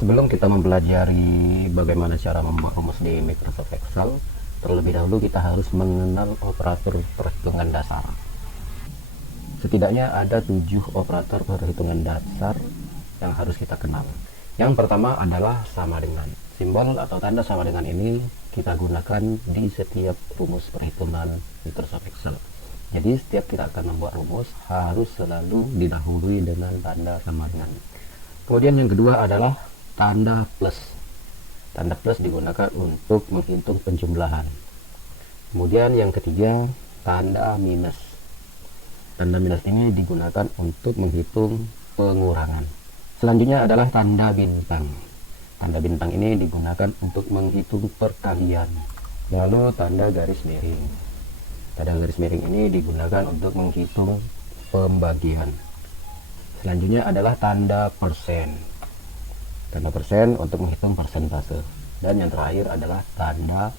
Sebelum kita mempelajari bagaimana cara membuat rumus di Microsoft Excel, terlebih dahulu kita harus mengenal operator perhitungan dasar. Setidaknya ada 7 operator perhitungan dasar yang harus kita kenal. Yang pertama adalah sama dengan. Simbol atau tanda sama dengan ini kita gunakan di setiap rumus perhitungan Microsoft Excel. Jadi setiap kita akan membuat rumus harus selalu didahului dengan tanda sama dengan. Kemudian yang kedua adalah tanda plus. Tanda plus digunakan untuk menghitung penjumlahan. Kemudian yang ketiga, tanda minus. Tanda minus ini digunakan untuk menghitung pengurangan. Selanjutnya adalah tanda bintang. Tanda bintang ini digunakan untuk menghitung perkalian. Lalu tanda garis miring. Tanda garis miring ini digunakan untuk menghitung pembagian. Selanjutnya adalah tanda persen. Tanda persen untuk menghitung persentase. Dan yang terakhir adalah tanda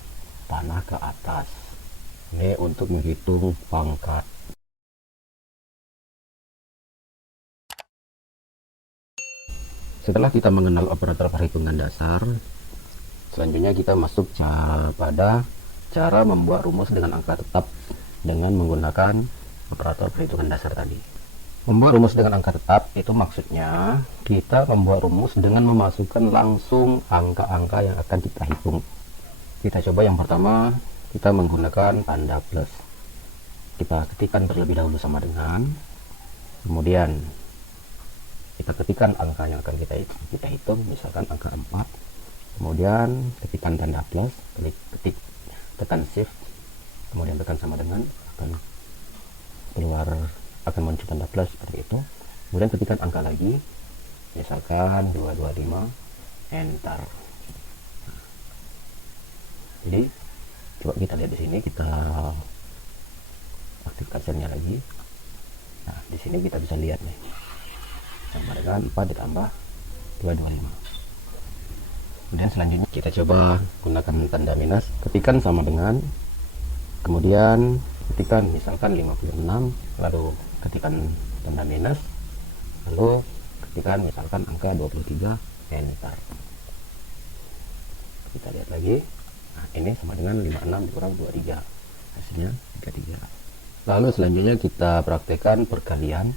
panah ke atas. Ini untuk menghitung pangkat. Setelah kita mengenal operator perhitungan dasar, selanjutnya kita masuk pada cara membuat rumus dengan angka tetap dengan menggunakan operator perhitungan dasar tadi. Membuat rumus dengan angka tetap itu maksudnya kita membuat rumus dengan memasukkan langsung angka-angka yang akan kita hitung. Kita coba yang pertama, kita menggunakan tanda plus. Kita ketikkan terlebih dahulu sama dengan, kemudian kita ketikkan angka yang akan kita hitung, misalkan angka 4, kemudian ketikkan tanda plus, tekan shift, kemudian tekan sama dengan, akan muncul tanda plus seperti itu. Kemudian ketikkan angka lagi, misalkan 225, enter. Jadi coba kita lihat di sini, kita aktifkan selnya lagi. Nah, di sini kita bisa lihat nih, sama dengan 4 ditambah 225. Kemudian selanjutnya kita coba gunakan tanda minus, ketikkan sama dengan, kemudian ketikkan misalkan 56, lalu ketikkan tanda minus, lalu ketikkan misalkan angka 23, enter. Kita lihat lagi. Nah, ini sama dengan 56 dikurang 23, hasilnya 33. Lalu selanjutnya kita praktekkan perkalian.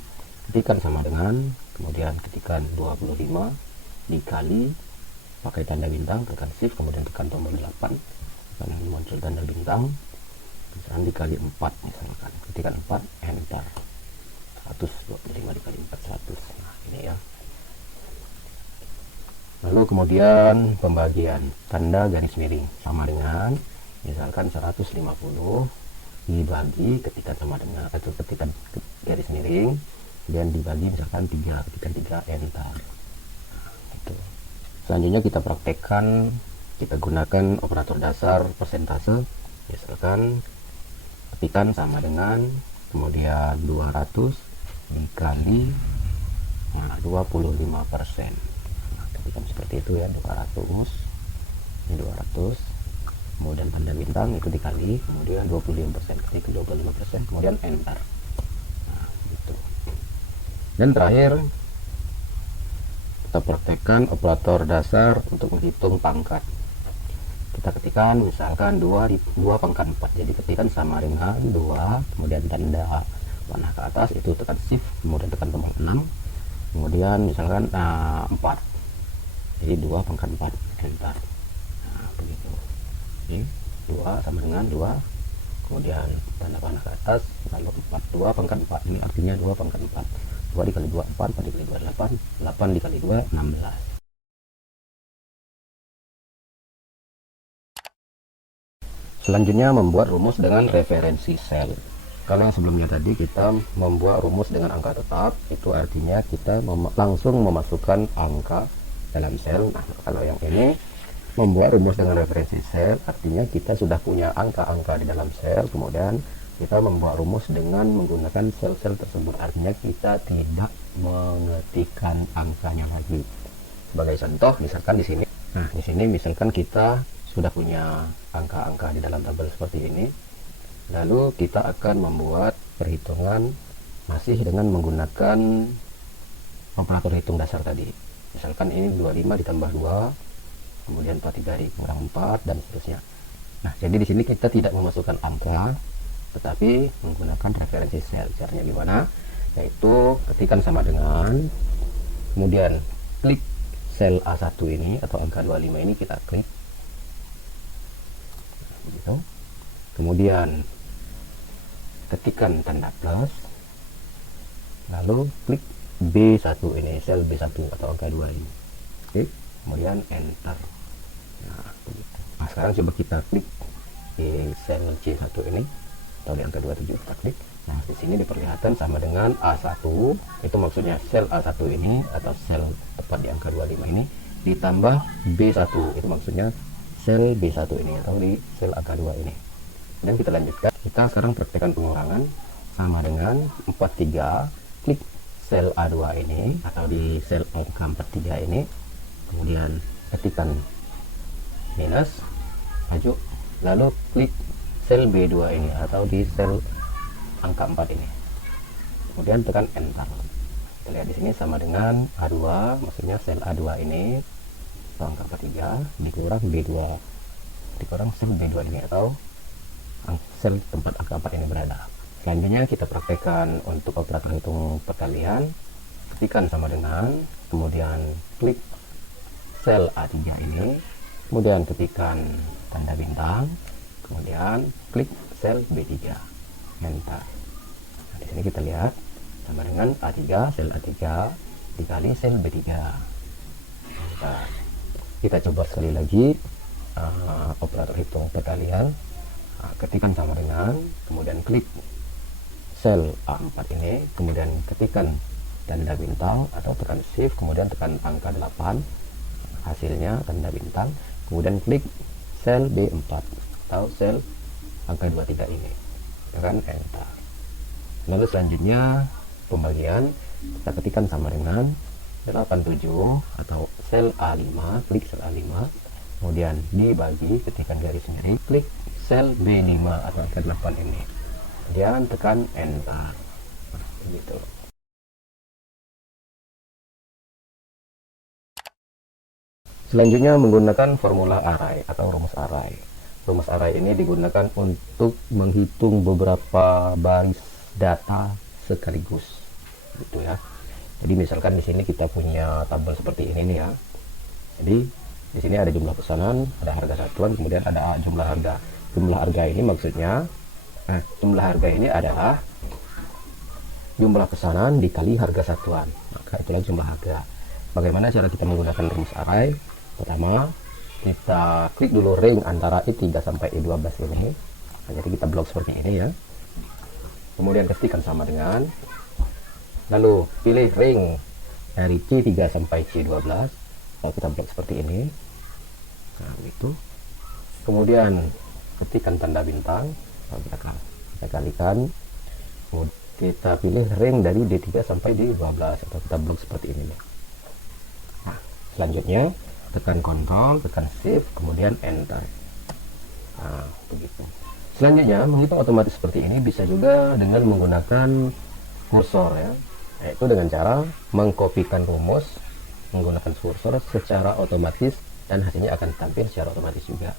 Ketikkan sama dengan, kemudian ketikkan 25 dikali, pakai tanda bintang, tekan shift, kemudian tekan tombol 8, akan muncul tanda bintang, misalkan dikali 4, misalkan ketikkan 4, enter. 125 dikali 4, 100. Nah, ini ya. Lalu kemudian pembagian, tanda garis miring sama dengan, misalkan 150 dibagi, ketikkan sama dengan, atau ketikkan garis miring, kemudian dibagi misalkan 3, ketikkan 3, enter. Nah, itu. Selanjutnya kita praktekkan, kita gunakan operator dasar persentase, misalkan ketikkan sama dengan, kemudian 200 dikali 25%. Nah, ketikkan seperti itu ya, 200, ini 200, kemudian tanda bintang itu dikali, kemudian 25%, ketik 25%, kemudian enter. Dan terakhir kita praktekkan operator dasar untuk menghitung pangkat. Kita ketikkan misalkan 2 pangkat 4, jadi ketikkan sama dengan 2, kemudian tanda panah ke atas itu tekan shift, kemudian tekan tombol 6, kemudian misalkan 4, jadi 2 pangkat 4, enter. Nah, begitu. Ini 2 sama dengan 2, kemudian tanda panah ke atas, lalu 4, 2 pangkat 4, ini artinya 2 pangkat 4, 2 dikali 2, 4, 4 dikali 2, 8, 8 dikali 2, 16. Selanjutnya membuat rumus dengan referensi sel. Kalau yang sebelumnya tadi kita membuat rumus dengan angka tetap, itu artinya kita langsung memasukkan angka dalam sel. Nah, kalau yang ini membuat rumus dengan referensi sel, artinya kita sudah punya angka-angka di dalam sel, kemudian kita membuat rumus dengan menggunakan sel-sel tersebut, artinya kita tidak mengetikkan angkanya lagi. Sebagai contoh, misalkan di sini, nah di sini misalkan kita sudah punya angka-angka di dalam tabel seperti ini, lalu kita akan membuat perhitungan masih dengan menggunakan operator hitung dasar tadi. Misalkan ini 25 ditambah 2, kemudian 43 dikurang 4, dan seterusnya. Nah, jadi di sini kita tidak memasukkan angka, tetapi menggunakan referensi sel. Caranya gimana? Yaitu ketikkan sama dengan, kemudian klik sel A1 ini atau angka 25 ini, kita klik. Nah, begitu. Kemudian ketikkan tanda plus, lalu klik B1 ini, sel B1 atau angka 2 ini. Klik, kemudian enter. Nah, begitu. Nah, sekarang coba kita klik di sel C1 ini atau di angka 27, kita klik. Nah, di sini diperlihatkan sama dengan A1, itu maksudnya sel A1 ini atau sel tepat di angka 25 ini, ditambah B1, itu maksudnya sel B1 ini atau di sel angka 2 ini. Dan kita lanjutkan, kita sekarang praktekkan pengurangan sama dengan 43, klik sel A2 ini atau di sel angka 43 ini, kemudian ketikkan minus, maju, lalu klik sel B2 ini atau di sel angka 4 ini, kemudian tekan enter. Kita lihat di sini sama dengan A2, maksudnya sel A2 ini atau angka 43 dikurang B2, dikurang sel B2 ini atau sel tempat angka 4 ini berada. Selanjutnya kita praktekkan untuk operator hitung perkalian. Ketikkan sama dengan, kemudian klik sel A3 ini, kemudian ketikkan tanda bintang, kemudian klik sel B3, enter. Nah, di sini kita lihat sama dengan A3, sel A3 dikali sel B3. Enter. Kita coba sekali lagi operator hitung perkalian. Nah, ketikkan sama dengan, kemudian klik sel A4 ini, kemudian ketikkan tanda bintang atau tekan shift, kemudian tekan angka 8, hasilnya tanda bintang, kemudian klik sel B4 atau sel angka 23 ini, tekan enter. Lalu selanjutnya pembagian, kita ketikkan sama dengan 87 atau sel A5, klik sel A5, kemudian dibagi, ketikkan garis miring, klik sel B5 atau angka 8 ini, kemudian tekan enter. Begitu. Selanjutnya menggunakan formula array atau rumus array. Rumus array ini digunakan untuk menghitung beberapa baris data sekaligus, gitu ya. Jadi misalkan di sini kita punya tabel seperti ini nih ya. Jadi di sini ada jumlah pesanan, ada harga satuan, kemudian ada jumlah harga. Jumlah harga ini maksudnya, jumlah harga ini adalah jumlah pesanan dikali harga satuan, maka itulah jumlah harga. Bagaimana cara kita menggunakan rumus array? Pertama, kita klik dulu range antara I3 sampai I12 ini. Nah, jadi kita blok seperti ini ya. Kemudian ketikkan sama dengan, lalu pilih range dari C3 sampai C12. Lalu kita blok seperti ini. Nah, itu. Kemudian ketikkan tanda bintang. Lalu kita kalikan. Kemudian kita pilih range dari D3 sampai D12 atau kita blok seperti ini. Nah, selanjutnya tekan Ctrl, tekan Shift, kemudian Enter. Nah, begitu. Selanjutnya, menghitung otomatis seperti ini bisa juga dengan menggunakan kursor ya, yaitu dengan cara mengkopikan rumus menggunakan kursor secara otomatis dan hasilnya akan tampil secara otomatis juga.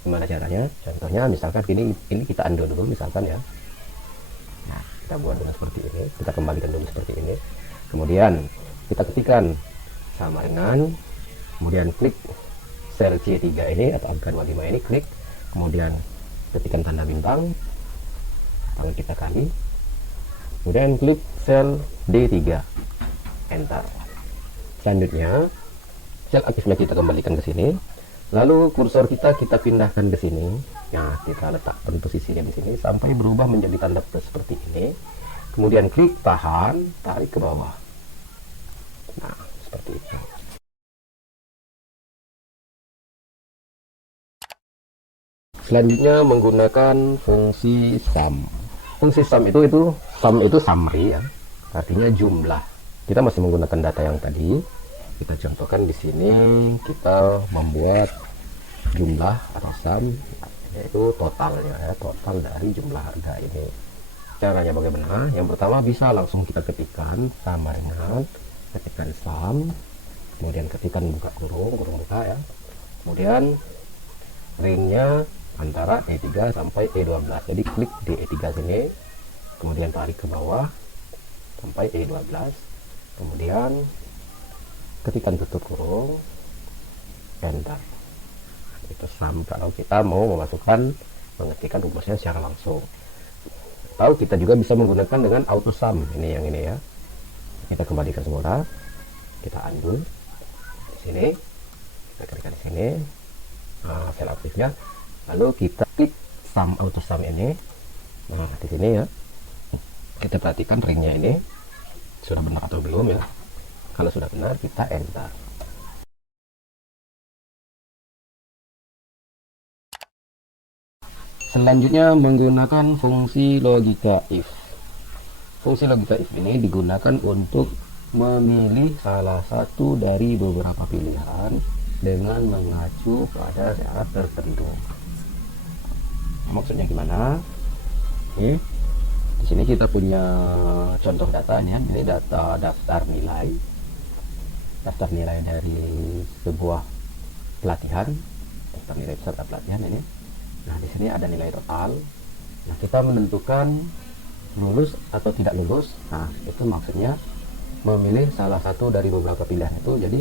Gimana caranya? Contohnya misalkan ini kita undo dulu misalkan ya. Nah, kita buat dengan seperti ini, kita kembalikan dulu seperti ini. Kemudian kita ketikkan sama dengan, kemudian klik sel C3 ini atau angka 25 ini, klik, kemudian ketikkan tanda bintang, lalu kita kali, kemudian klik sel D3, enter. Selanjutnya sel aktifnya kita kembalikan ke sini, lalu kursor kita pindahkan ke sini. Nah, kita letakkan posisinya di sini sampai berubah menjadi tanda plus seperti ini, kemudian klik tahan, tarik ke bawah. Nah, seperti itu. Selanjutnya menggunakan fungsi sum. Fungsi sum itu summary ya, artinya jumlah. Kita masih menggunakan data yang tadi. Kita contohkan di sini, kita membuat jumlah atau sum, yaitu totalnya ya, total dari jumlah harga ini. Caranya bagaimana? Yang pertama bisa langsung kita ketikkan sama dengan ketikkan sum, kemudian ketikkan buka kurung buka ya, kemudian ringnya antara E3 sampai E12, jadi klik di E3 sini, kemudian tarik ke bawah sampai E12, kemudian ketikkan tutup kurung, enter. Itu sama kalau kita mau memasukkan mengetikkan rumusnya secara langsung, atau kita juga bisa menggunakan dengan auto sum. Ini yang ini ya, kita kembalikan semula, kita undo di sini, kita klikkan di sini, file aktifnya, lalu kita klik sum auto sum ini. Nah di sini ya, kita perhatikan ringnya ini sudah benar atau belum ya. Kalau sudah benar, kita enter. Selanjutnya menggunakan fungsi logika if. Fungsi logika if ini digunakan untuk memilih salah satu dari beberapa pilihan dengan mengacu pada syarat tertentu. Maksudnya gimana? Oke. Di sini kita punya contoh datanya, ini data daftar nilai dari sebuah pelatihan, daftar nilai peserta pelatihan ini. Nah di sini ada nilai total. Nah kita menentukan lulus atau tidak lulus. Nah itu maksudnya memilih salah satu dari beberapa pilihan itu. Jadi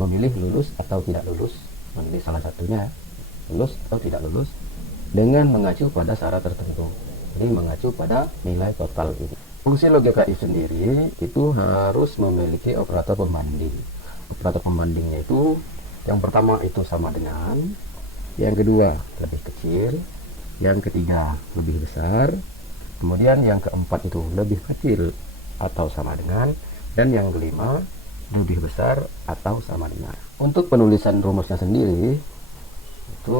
memilih lulus atau tidak lulus, memilih salah satunya, lulus atau tidak lulus, dengan mengacu pada syarat tertentu. Jadi mengacu pada nilai total ini. Fungsi logika if sendiri itu harus memiliki operator pembanding. Operator pembandingnya itu yang pertama itu sama dengan, yang kedua lebih kecil, yang ketiga lebih besar, kemudian yang keempat itu lebih kecil atau sama dengan, dan yang kelima lebih besar atau sama dengan. Untuk penulisan rumusnya sendiri itu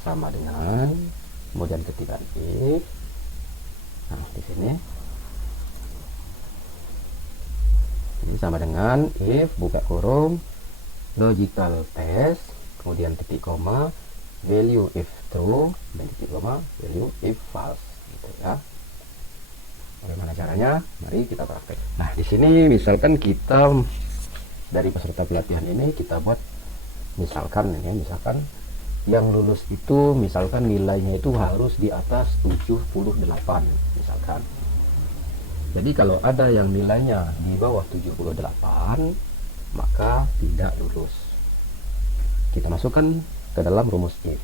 sama dengan, kemudian ketikkan if. Nah di sini ini sama dengan if buka kurung logical test, kemudian titik koma, value if true, dan titik koma, value if false, gitu ya. Bagaimana caranya? Mari kita praktek. Nah, di sini misalkan kita dari peserta pelatihan ini kita buat misalkan ini, misalkan yang lulus itu misalkan nilainya itu harus di atas 78 misalkan. Jadi kalau ada yang nilainya di bawah 78 maka tidak lulus. Kita masukkan ke dalam rumus if.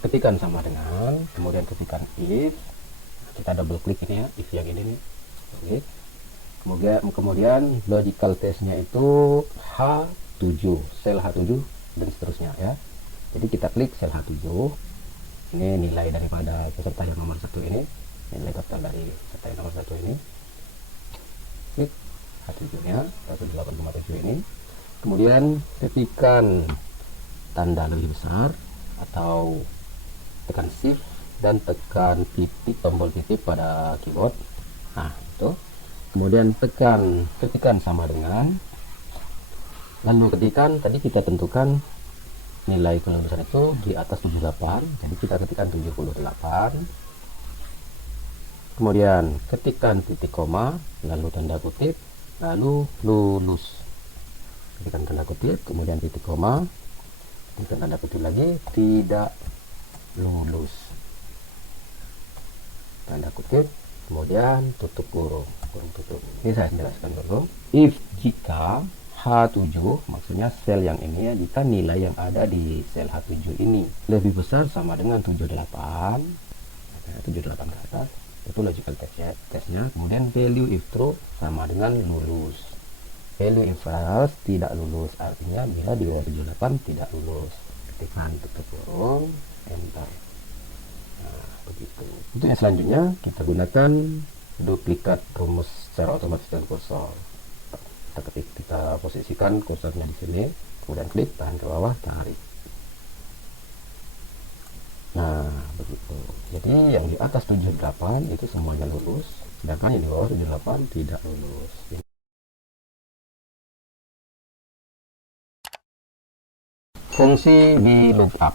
Ketikkan sama dengan, kemudian ketikkan if. Kita double klik ini ya, if yang ini nih. Oke. Kemudian logical testnya itu H7, sel H7 dan seterusnya ya. Jadi kita klik sel H7. Ini nilai daripada peserta yang nomor 1 ini, nilai total dari peserta yang nomor 1 ini. Klik H7 nya 18,7 ini. Kemudian ketikkan tanda lebih besar atau tekan shift dan tekan titik, tombol titik pada keyboard. Nah itu, kemudian ketikkan sama dengan, lalu ketikkan tadi kita tentukan nilai kelulusan itu di atas 78, jadi kita ketikkan 78, kemudian ketikkan titik koma, lalu tanda kutip, lalu lulus, ketikkan tanda kutip, kemudian titik koma, ketikkan tanda kutip lagi, tidak lulus, tanda kutip, kemudian tutup kurung tutup. Ini saya jelaskan dulu. If jika H7 maksudnya sel yang ini ya, jika nilai yang ada di sel H7 ini lebih besar sama dengan 78 ke atas, itu logical testnya. Kemudian value if true sama dengan lulus, value if false tidak lulus, artinya bila di bawah 78 tidak lulus. Ketikkan tutup kurung, enter. Nah begitu. Untuk yang selanjutnya kita gunakan duplikat rumus secara otomatis dan kursor. Kita posisikan kursornya di sini, kemudian klik, tahan ke bawah, tarik. Nah begitu. Jadi yang di atas 78 itu semuanya lulus, sedangkan yang di bawah 78 tidak lulus. Fungsi VLOOKUP.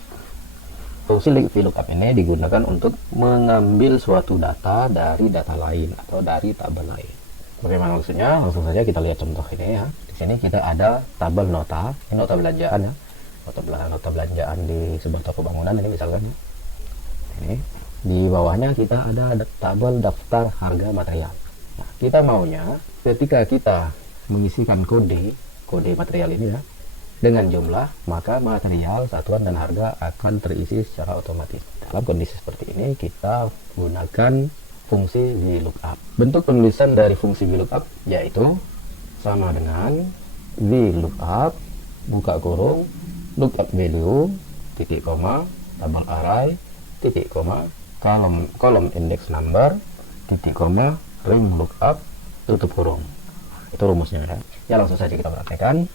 Fungsi VLOOKUP ini digunakan untuk mengambil suatu data dari data lain atau dari tabel lain. Bagaimana maksudnya? Langsung saja kita lihat contoh ini ya. Di Di sini kita ada tabel nota, ini nota belanjaan ya, nota belanjaan di sebuah toko bangunan ini misalkan. Ini di bawahnya kita ada tabel daftar harga material. Nah, kita maunya ketika kita mengisikan kode material ini ya dengan jumlah, maka material, satuan dan harga akan terisi secara otomatis. Dalam kondisi seperti ini kita gunakan fungsi VLOOKUP. Bentuk penulisan dari fungsi VLOOKUP yaitu sama dengan VLOOKUP buka kurung lookup value titik koma tabel array titik koma kolom index number titik koma ring lookup tutup kurung. Itu rumusnya ya. Ya langsung saja kita praktekkan.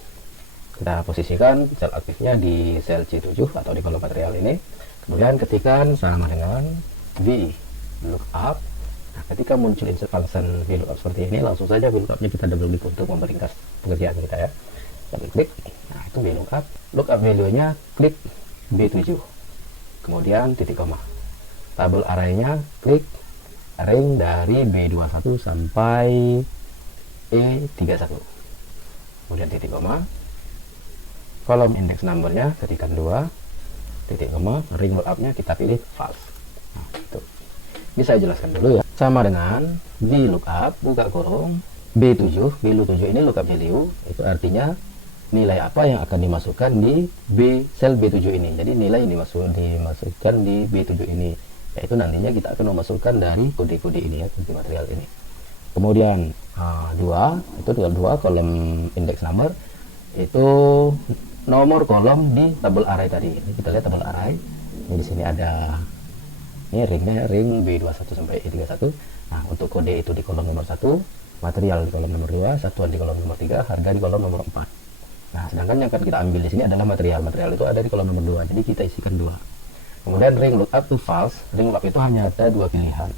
Kita posisikan sel aktifnya di sel C7 atau di kolom material ini. Kemudian ketikkan sama dengan VLOOKUP. Nah, ketika muncul function VLOOKUP seperti ini, langsung saja VLOOKUP-nya kita double klik untuk memperingkas pekerjaan kita ya. Double klik. Nah, itu VLOOKUP. Lookup value-nya klik B7. Kemudian titik koma. Tabel array-nya klik ring dari B21 sampai E31. Kemudian titik koma. Kolom index number-nya ketikkan 2. Titik koma. Ring lookup-nya kita pilih false. Nah, itu. Bisa jelaskan dulu ya. Sama dengan VLOOKUP buka kurung B7 ini lookup value, itu artinya nilai apa yang akan dimasukkan di sel B7 ini. Jadi nilai ini dimasukkan di B7 ini, yaitu nantinya kita akan memasukkan dari kode-kode ini ya, kode material ini. Kemudian 2 itu tinggal 2 kolom index number, itu nomor kolom di tabel array tadi. Ini kita lihat tabel array. Ini di sini ada ini ringnya, ring B21 sampai E31. Nah, untuk kode itu di kolom nomor 1, material di kolom nomor 2, satuan di kolom nomor 3, harga di kolom nomor 4. Nah, sedangkan yang akan kita ambil di sini adalah material. Material itu ada di kolom nomor 2. Jadi kita isikan 2. Kemudian ring lookup to false. Ring lookup itu hanya ada 2 pilihan,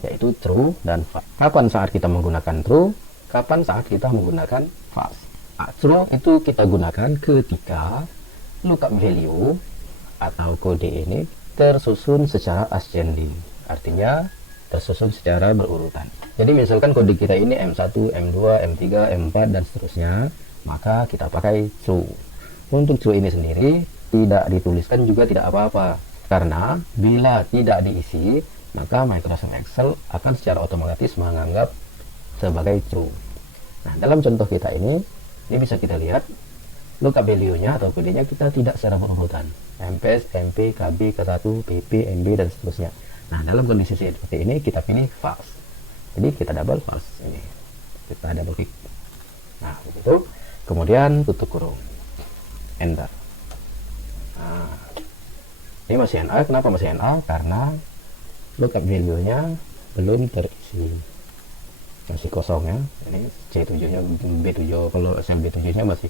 yaitu true dan false. Kapan saat kita menggunakan true, kapan saat kita menggunakan false. Nah, true itu kita gunakan ketika lookup value atau kode ini tersusun secara ascending, artinya tersusun secara berurutan. Jadi misalkan kode kita ini M1, M2, M3, M4 dan seterusnya, maka kita pakai true. Untuk true ini sendiri tidak dituliskan juga tidak apa-apa, karena bila tidak diisi, maka Microsoft Excel akan secara otomatis menganggap sebagai true. Nah, dalam contoh kita ini bisa kita lihat lookup value-nya atau kodenya kita tidak secara berurutan. MPS, MP, KB, K1, PP, MB dan seterusnya. Nah, dalam kondisi seperti ini kita pilih false. Jadi kita double false ini. Kita double klik. Nah, begitu. Kemudian tutup kurung. Enter. Nah, ini masih NA. Kenapa masih NA? Karena lookup value-nya belum terisi. Masih kosong ya. Ini C7-nya B7, kalau sel B7-nya masih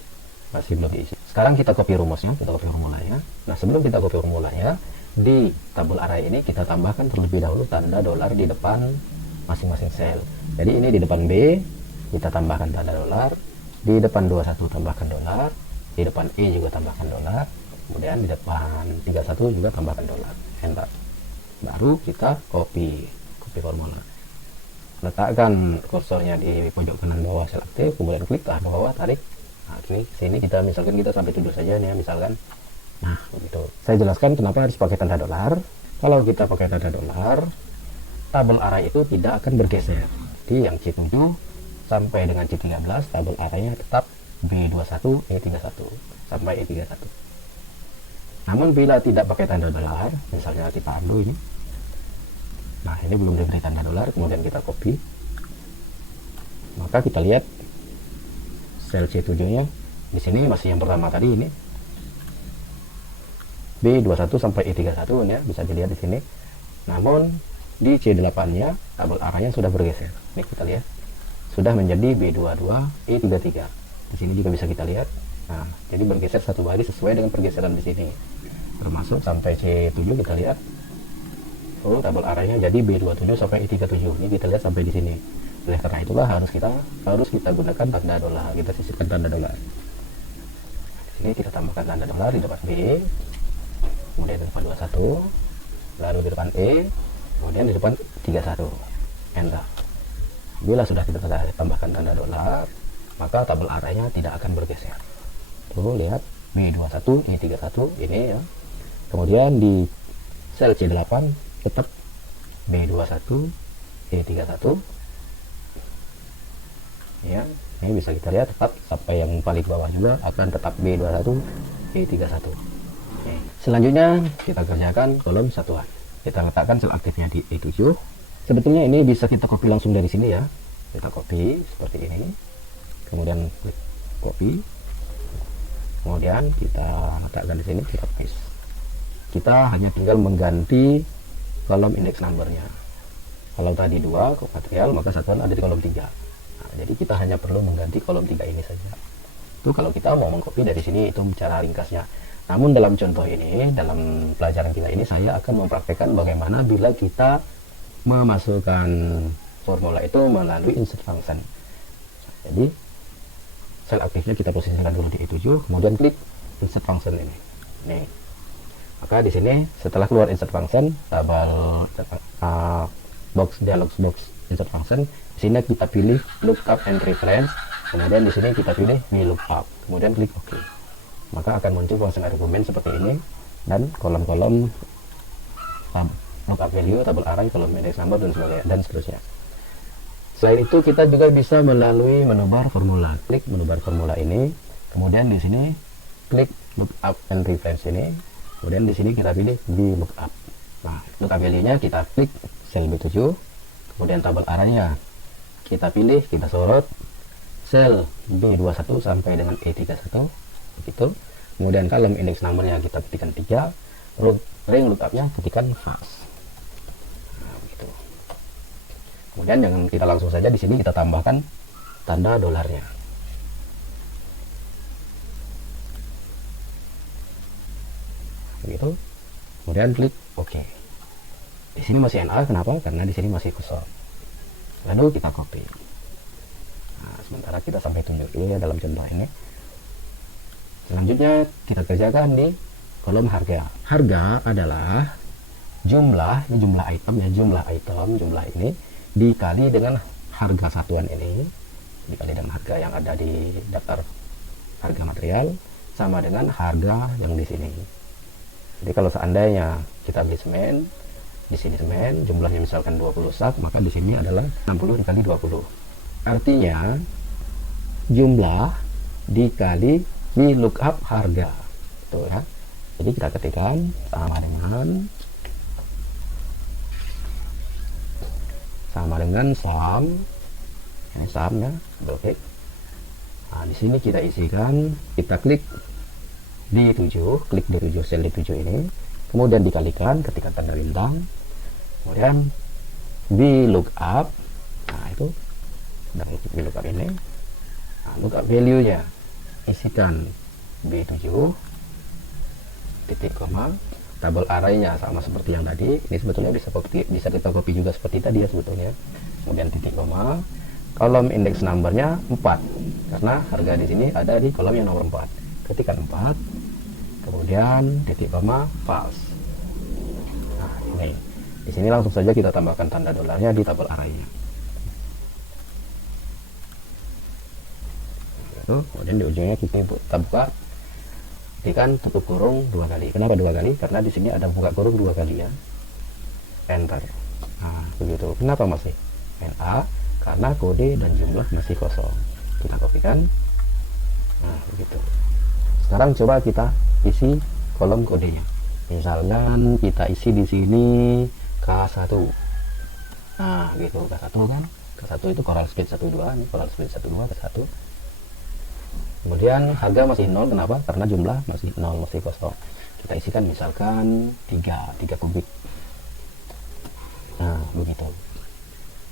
belum diisi. Sekarang kita copy rumusnya, kita copy formulanya. Nah, sebelum kita copy formulanya, di tabel array ini kita tambahkan terlebih dahulu tanda dolar di depan masing-masing sel. Jadi ini di depan B kita tambahkan tanda dolar, di depan 21 tambahkan dolar, di depan E juga tambahkan dolar, kemudian di depan 31 juga tambahkan dolar. Enter. Baru kita copy formula. Letakkan kursornya di pojok kanan bawah sel aktif, kemudian klik ke bawah, tarik. Nah, sini kita misalkan kita sampai 7 saja nih ya, misalkan. Nah, begitu. Saya jelaskan kenapa harus pakai tanda dolar. Kalau kita pakai tanda dolar, tabel array itu tidak akan bergeser. Di yang C7 sampai dengan C13, tabel array-nya tetap B21, E31 sampai E31. Namun bila tidak pakai tanda dolar, misalnya kita undo ini. Nah, ini belum diberi tanda dolar, kemudian kita copy. Maka kita lihat sel C7-nya di sini masih yang pertama tadi ini B21 sampai E31 ya, bisa dilihat di sini. Namun di C8-nya tabel arahnya sudah bergeser. Ini kita lihat sudah menjadi B22 E33. Di sini juga bisa kita lihat. Nah, jadi bergeser satu baris sesuai dengan pergeseran di sini. Termasuk sampai C7 kita lihat. Oh, tabel arahnya jadi B27 sampai E37. Ini kita lihat sampai di sini. Oleh karena itulah harus kita gunakan tanda dolar, kita sisipkan tanda dolar. Di sini kita tambahkan tanda dolar di depan B, kemudian di depan 21, lalu di depan E, kemudian di depan 31. Enter. Bila sudah kita tambahkan tanda dolar, maka tabel arraynya tidak akan bergeser. Tuh lihat, B21 E31 ini ya. Kemudian di sel C8 tetap B21 E31 ya. Ini bisa kita lihat tetap sampai yang paling bawah juga akan tetap B21 E31. Selanjutnya kita kerjakan kolom satuan. Kita letakkan sel aktifnya di E7. Sebetulnya ini bisa kita copy langsung dari sini ya. Kita copy seperti ini. Kemudian klik copy. Kemudian kita letakkan di sini, kita paste. Kita hanya tinggal mengganti kolom index numbernya. Kalau tadi 2 material, maka satuan ada di kolom 3. Nah, jadi kita hanya perlu mengganti kolom 3 ini saja. Itu kalau kita mau mengcopy dari sini, itu cara ringkasnya. Namun dalam contoh ini, dalam pelajaran kita ini, saya akan mempraktekkan bagaimana bila kita memasukkan formula itu melalui insert function. Jadi sel aktifnya kita posisikan dulu di E7, kemudian klik insert function ini. Nih. Maka di sini setelah keluar insert function, tabel dialog box insert function, di sini kita pilih lookup and reference, kemudian di sini kita pilih VLOOKUP, kemudian klik OK. Maka akan muncul function argumen seperti ini dan kolom-kolom lookup value, tabel array, kolom index number dan sebagainya dan seterusnya. Selain itu kita juga bisa melalui menu bar formula. Klik menu bar formula ini, kemudian di sini klik lookup and reference ini, kemudian di sini kita pilih VLOOKUP. Nah, lookup value-nya kita klik sel B7, kemudian tabel arraynya kita pilih, kita sorot sel B21 sampai dengan E31 begitu. Kemudian kolom index numbernya kita ketikkan 3, ring lookupnya ketikkan false. Nah, begitu. Kemudian jangan kita langsung saja di sini kita tambahkan tanda dolarnya. Begitu. Kemudian klik OK. Di sini masih NA, kenapa? Karena di sini masih kosong. Lalu kita copy. Nah, sementara kita sampai tunjuk dulu ya dalam contoh ini. Selanjutnya kita kerjakan di kolom harga. Harga adalah jumlah, ini jumlah item ya, jumlah ini dikali dengan harga satuan ini, dikali dengan harga yang ada di daftar harga material sama dengan harga yang di sini. Jadi kalau seandainya kita beli semen, di sini semen jumlahnya misalkan 20 sak, maka di sini adalah 60 dikali 20. Artinya jumlah dikali VLOOKUP harga. Tuh ya. Jadi kita ketikkan sama dengan sum. Ini sumnya, oke. Nah, di sini kita isikan, kita klik D7, klik D7, sel D7 ini, kemudian dikalikan, ketikkan tanda bintang, kemudian VLOOKUP. Nah, itu dan VLOOKUP ini. Nah, lookup value-nya isikan B7 titik koma, tabel arraynya sama seperti yang tadi. Ini sebetulnya bisa kita copy juga seperti tadi ya sebetulnya. Kemudian titik koma, kolom index numbernya 4 karena harga di sini ada di kolom yang nomor 4. Ketikkan 4, kemudian titik koma false. Nah, ini di sini langsung saja kita tambahkan tanda dolarnya di tabel arraynya. Kemudian di ujungnya kita buka, ketikkan tutup kurung 2 kali. Kenapa 2 kali? Karena di sini ada buka kurung 2 kali ya. Enter. Nah, begitu. Kenapa masih NA? Karena kode dan jumlah masih kosong. Kita kopikan. Nah, begitu. Sekarang coba kita isi kolom kodenya. Misalkan kita isi di sini K1. Nah, gitu K1 kan. K1 itu Coral Speed 12, ini Coral Speed 12 K1. Kemudian harga masih 0, kenapa? Karena jumlah masih 0, masih kosong. Kita isikan misalkan 3 kubik. Nah, begitu.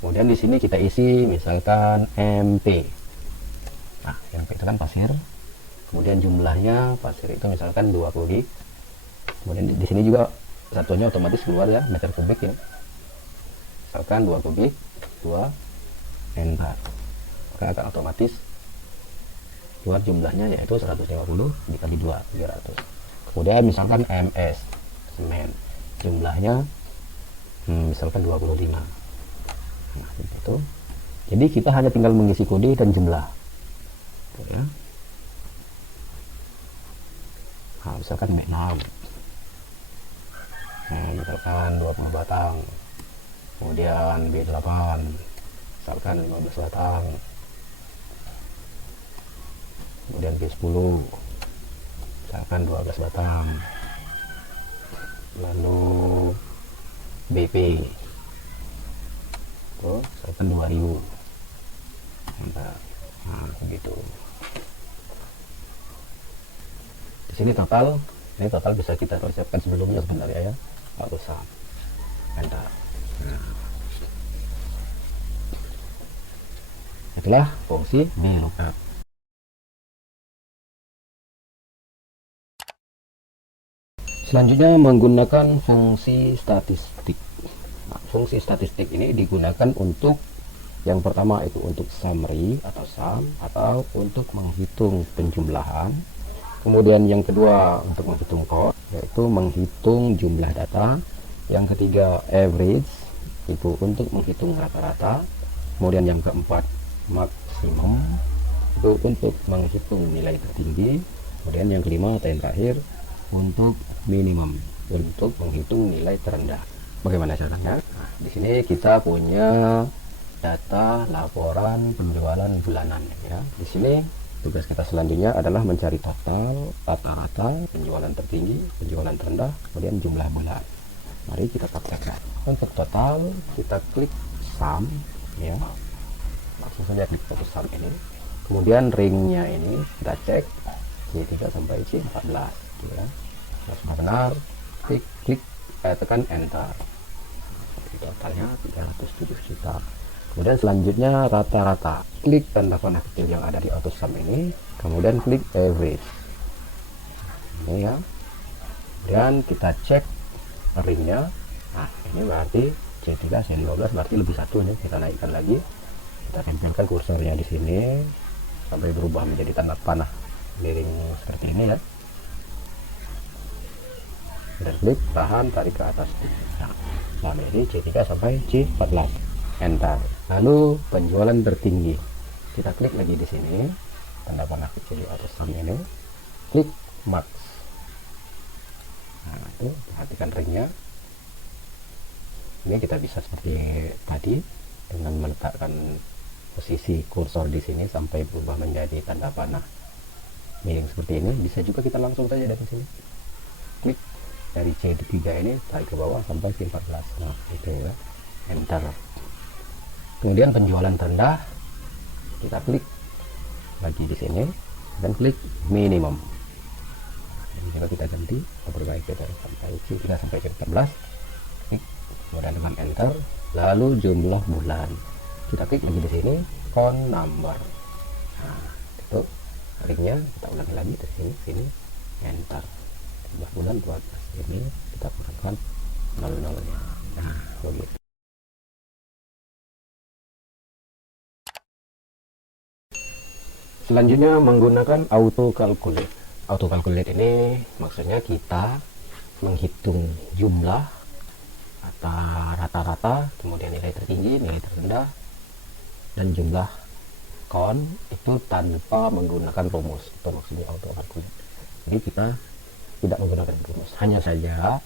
Kemudian di sini kita isi misalkan MP. Nah, MP itu kan pasir. Kemudian jumlahnya pasir itu misalkan 2 kubik. Kemudian di sini juga satunya otomatis keluar ya, meter kubik ya. Misalkan 2 kubik, 2 enter. Maka akan otomatis keluar jumlahnya yaitu 150 dikali 2, 300. Kemudian misalkan MS semen, jumlahnya misalkan 25. Nah, itu. Jadi kita hanya tinggal mengisi kode dan jumlah. ya. Nah, misalkan M6, nah, misalkan 20 batang, kemudian B8 misalkan 15 batang, kemudian B10 misalkan 12 batang, lalu BP itu misalkan 2000. Nah, begitu. Di sini total, ini total bisa kita persiapkan sebelumnya sebenarnya ya, nggak usah. Enter. Nah, itulah fungsi VLOOKUP. Selanjutnya menggunakan fungsi statistik. Nah, fungsi statistik ini digunakan untuk yang pertama itu untuk summary atau sum, atau untuk menghitung penjumlahan. Kemudian yang kedua untuk menghitung code, yaitu menghitung jumlah data. Yang ketiga average, itu untuk menghitung rata-rata. Kemudian yang keempat maksimum, itu untuk menghitung nilai tertinggi. Kemudian yang kelima atau yang terakhir untuk minimum, untuk menghitung nilai terendah. Bagaimana caranya? Nah, di sini kita punya data laporan penjualan bulanan ya. Di sini tugas kita selanjutnya adalah mencari total, rata-rata, penjualan tertinggi, penjualan terendah, kemudian jumlah bulan. Mari kita praktekkan. Untuk total kita klik sum ya. Langsung saja klik fokus sum ini. Kemudian ringnya ini kita cek C3 sampai C14 ya. Kalau sudah benar, klik tekan enter. Totalnya 307 juta. Kemudian selanjutnya rata-rata, klik tanda panah kecil yang ada di auto sum ini, kemudian klik average ini ya. Kemudian kita cek ringnya. Nah, ini berarti C3 C15 berarti lebih satu nih. Kita naikkan lagi, kita tempelkan kursornya di sini sampai berubah menjadi tanda panah miring seperti ini ya. Dan klik tahan, tarik ke atas. Nah, dari C3 sampai C14 enter. Lalu penjualan tertinggi, kita klik lagi di sini tanda panah kecil di atas ini, klik max. Nah, itu perhatikan ringnya. Ini kita bisa seperti tadi dengan meletakkan posisi kursor di sini sampai berubah menjadi tanda panah miring seperti ini. Bisa juga kita langsung saja dari sini klik dari C3 ini tarik ke bawah sampai C14. Nah, itu ya, enter. Kemudian penjualan terendah, kita klik lagi di sini dan klik minimum. Jika kita ganti, perbaiki dari sampai C3 sampai C14, klik, kemudian tekan enter. Lalu jumlah bulan, kita klik lagi di sini count number. Nah, itu ringnya kita ulangi lagi dari sini enter. Jumlah bulan 12 ini kita masukkan 00-nya. Nah, begitu. Selanjutnya menggunakan auto calculate. Auto calculate ini maksudnya kita menghitung jumlah atau rata-rata, kemudian nilai tertinggi, nilai terendah, dan jumlah count itu tanpa menggunakan rumus. Itu maksudnya auto calculate. Jadi kita tidak menggunakan rumus, hanya saja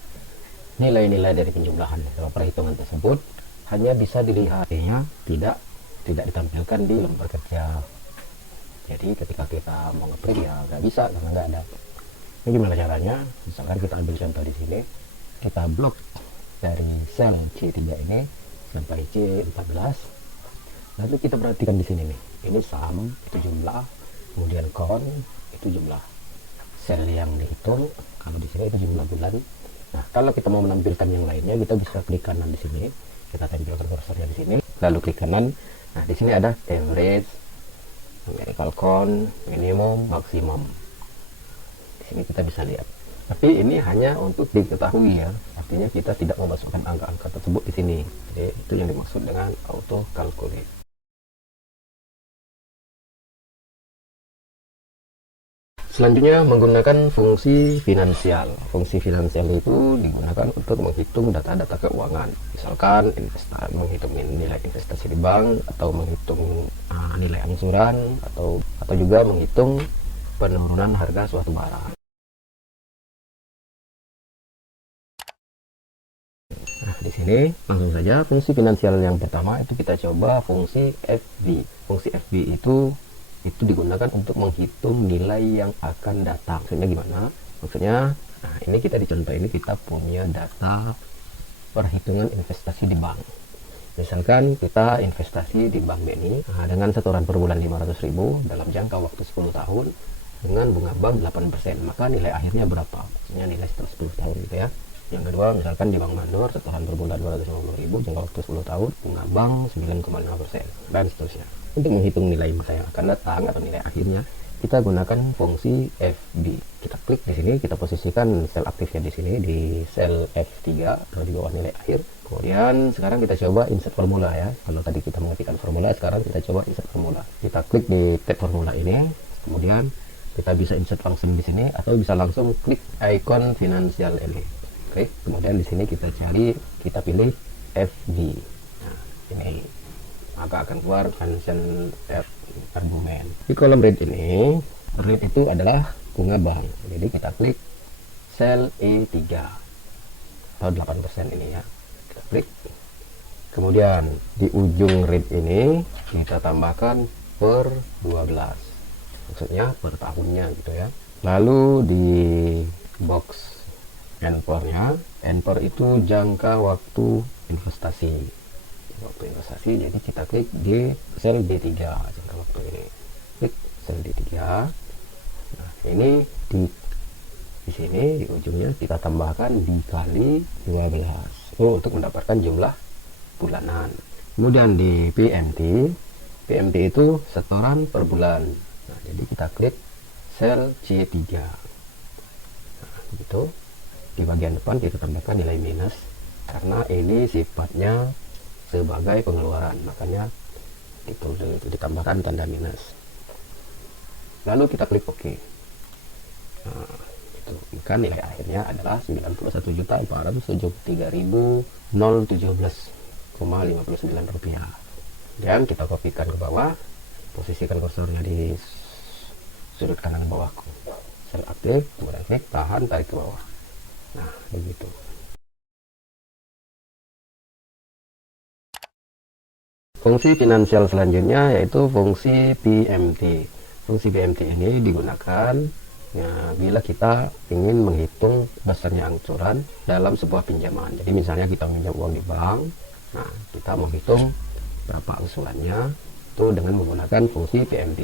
nilai-nilai dari penjumlahan dalam perhitungan tersebut hanya bisa dilihat, tidak ditampilkan di lembar kerja. Jadi ketika kita mau ngeprint ya nggak bisa karena nggak ada. Ini gimana caranya? Misalkan kita ambil contoh di sini, kita blok dari sel C3 ini sampai C14, lalu kita perhatikan di sini nih, ini sum itu jumlah, kemudian count itu jumlah sel yang dihitung. Kalau di sini itu jumlah bulan. Nah, kalau kita mau menampilkan yang lainnya, kita bisa klik kanan di sini, kita tempelkan kursornya di sini, lalu klik kanan. Nah, di sini ada average, numerical count, minimum, maksimum. Di sini kita bisa lihat. Tapi ini hanya untuk diketahui ya. Artinya kita tidak memasukkan angka-angka tersebut di sini. Jadi itu yang dimaksud dengan auto calculate. Selanjutnya menggunakan fungsi finansial. Fungsi finansial itu digunakan untuk menghitung data-data keuangan. Misalkan menghitung nilai investasi di bank, atau menghitung nilai angsuran, atau juga menghitung penurunan harga suatu barang. Nah, di sini langsung saja fungsi finansial yang pertama itu kita coba fungsi FB. Fungsi FB itu digunakan untuk menghitung nilai yang akan datang. Maksudnya gimana? Maksudnya, nah ini kita di contoh ini kita punya data perhitungan investasi di bank. Misalkan kita investasi di bank BNI dengan setoran per bulan 500.000 dalam jangka waktu 10 tahun dengan bunga bank 8%. Maka nilai akhirnya berapa? Maksudnya nilai setelah 10 tahun gitu ya. Yang kedua, misalkan di Bank Mandor setoran per bulan 250.000 jangka waktu 10 tahun, bunga bank 9,5% dan seterusnya. Untuk menghitung nilai masa yang akan datang atau nilai akhirnya, kita gunakan fungsi FB. Kita klik di sini, kita posisikan sel aktifnya di sini di sel F3 atau di bawah nilai akhir. Kemudian sekarang kita coba insert formula ya. Kalau tadi kita mengetikkan formula, sekarang kita coba insert formula. Kita klik di tab formula ini, kemudian kita bisa insert langsung di sini atau bisa langsung klik icon finansial ini. Klik, kemudian di sini kita cari, kita pilih FB. Nah, ini maka akan keluar mention argumen. Di kolom rate ini, rate itu adalah bunga bank. Jadi kita klik sel E3 atau 8% ini ya. Kita klik. Kemudian di ujung rate ini kita tambahkan per 12. Maksudnya per tahunnya gitu ya. Lalu di box N-nya, N-per itu jangka waktu investasi. Jadi kita klik di sel D3 jangka waktu ini. Klik sel D3. Nah, ini di sini di ujungnya kita tambahkan dikali 12 untuk mendapatkan jumlah bulanan. Kemudian di PMT itu setoran per bulan. Nah, jadi kita klik sel C3. Nah, gitu. Di bagian depan kita tambahkan nilai minus karena ini sifatnya sebagai pengeluaran, makanya itu ditambahkan tanda minus. Lalu kita klik OK. Nah, itu maka nilai akhirnya adalah 91.473.017,59 rupiah. Dan kita kopikan ke bawah, posisikan kursornya di sudut kanan bawah sel aktif, kemudian klik tahan, tarik ke bawah. Nah, begitu. Fungsi finansial selanjutnya yaitu fungsi PMT. Fungsi PMT ini digunakan ya, bila kita ingin menghitung besarnya angsuran dalam sebuah pinjaman. Jadi misalnya kita pinjam uang di bank, nah kita menghitung berapa angsurannya itu dengan menggunakan fungsi PMT.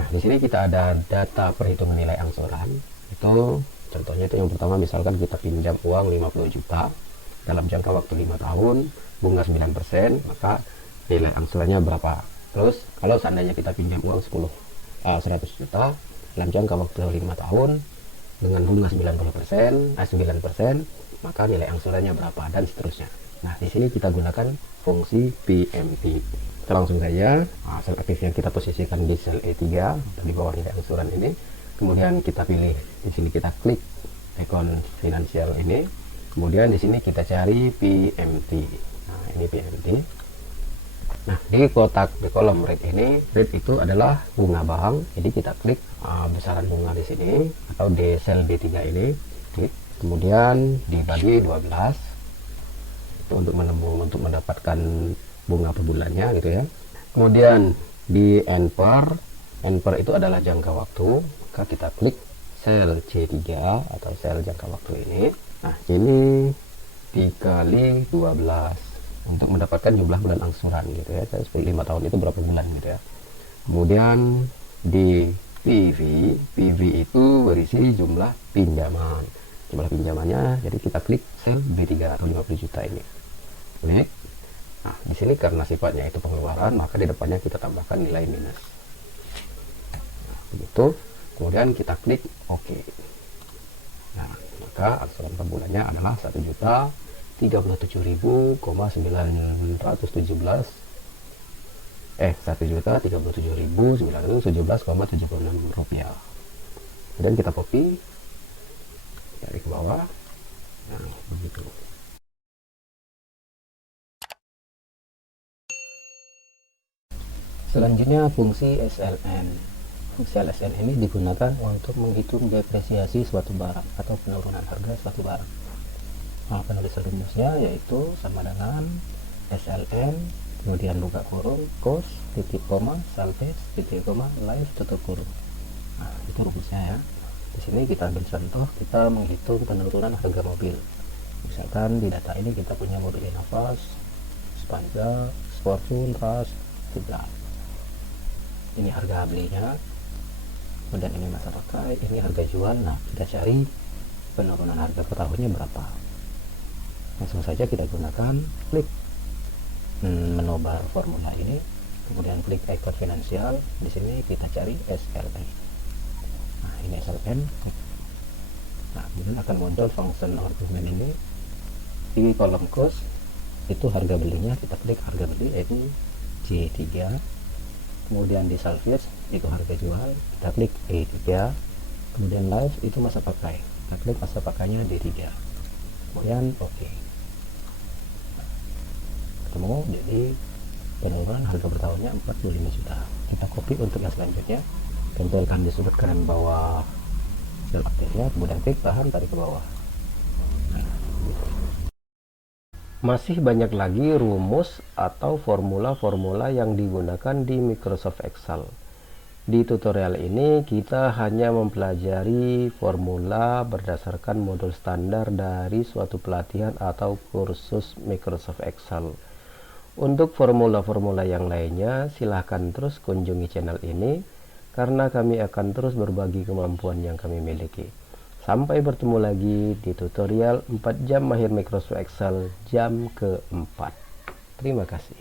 Nah, di sini kita ada data perhitungan nilai angsuran. Itu contohnya itu yang pertama, misalkan kita pinjam uang 50 juta dalam jangka waktu 5 tahun, bunga 9%, maka nilai angsurannya berapa. Terus kalau seandainya kita pinjam uang 100 juta dalam jangka waktu 5 tahun dengan bunga 9%, maka nilai angsurannya berapa dan seterusnya. Nah, di sini kita gunakan fungsi PMT. Kita langsung saja sel aktif yang kita posisikan di sel E3 di bawah nilai angsuran ini. Kemudian kita pilih di sini, kita klik ikon finansial ini. Kemudian di sini kita cari PMT. Nah, ini PMT. Nah, di kolom rate ini, rate itu adalah bunga bank. Jadi kita klik besaran bunga di sini atau di sel D3 ini, klik. Kemudian dibagi 12 itu untuk mendapatkan bunga per bulannya gitu ya. Kemudian di N-per itu adalah jangka waktu, maka kita klik sel C3 atau sel jangka waktu ini. Nah, ini dikali 12 untuk mendapatkan jumlah bulan angsuran gitu ya. Seperti 5 tahun itu berapa bulan gitu ya. Kemudian di PV itu berisi jumlah pinjaman. Jumlah pinjamannya, jadi kita klik sel B3 atau 50 juta ini. Klik. Nah, di sini karena sifatnya itu pengeluaran, maka di depannya kita tambahkan nilai minus. Nah, begitu. Kemudian kita klik OK. Nah, maka angsuran per bulannya adalah 1.037.917 1.037.917,76 rupiah. Kemudian kita copy dari ke bawah. Nah, begitu. Selanjutnya fungsi SLN. Fungsi SLN ini digunakan untuk menghitung depresiasi suatu barang atau penurunan harga suatu barang. Nah, penulisan rumusnya yaitu sama dengan SLN, kemudian buka kurung, cost, titik koma, salvage, titik koma, live, tutup kurung. Nah, itu rumusnya ya. Di sini kita ambil contoh, kita menghitung penurunan harga mobil. Misalkan di data ini kita punya mobil Navas, Spanza, Fortune, Rush, juga. Ini harga belinya, kemudian ini masa pakai, ini harga jual. Nah, kita cari penurunan harga per tahunnya berapa. Langsung saja kita gunakan klik menu bar formula ini, kemudian klik ekor finansial. Di sini kita cari SLN. Nah, ini SLN. Nah, kemudian akan muncul function argument ini di kolom cost. Itu harga belinya, kita klik harga beli yaitu C3. Kemudian di salvage itu harga jual, kita klik E3. Kemudian live itu masa pakai, kita klik masa pakainya D3. Kemudian oke. Ketemu, jadi penurunan harga per tahunnya 45 juta. Kita copy untuk yang selanjutnya, tempelkan di sudut kanan bawah sel aktifnya, kemudian klik tahan, tarik ke bawah. Nah, gitu. Masih banyak lagi rumus atau formula-formula yang digunakan di Microsoft Excel. Di tutorial ini kita hanya mempelajari formula berdasarkan modul standar dari suatu pelatihan atau kursus Microsoft Excel. Untuk formula-formula yang lainnya, silahkan terus kunjungi channel ini karena kami akan terus berbagi kemampuan yang kami miliki. Sampai bertemu lagi di tutorial 4 jam mahir Microsoft Excel jam keempat. Terima kasih.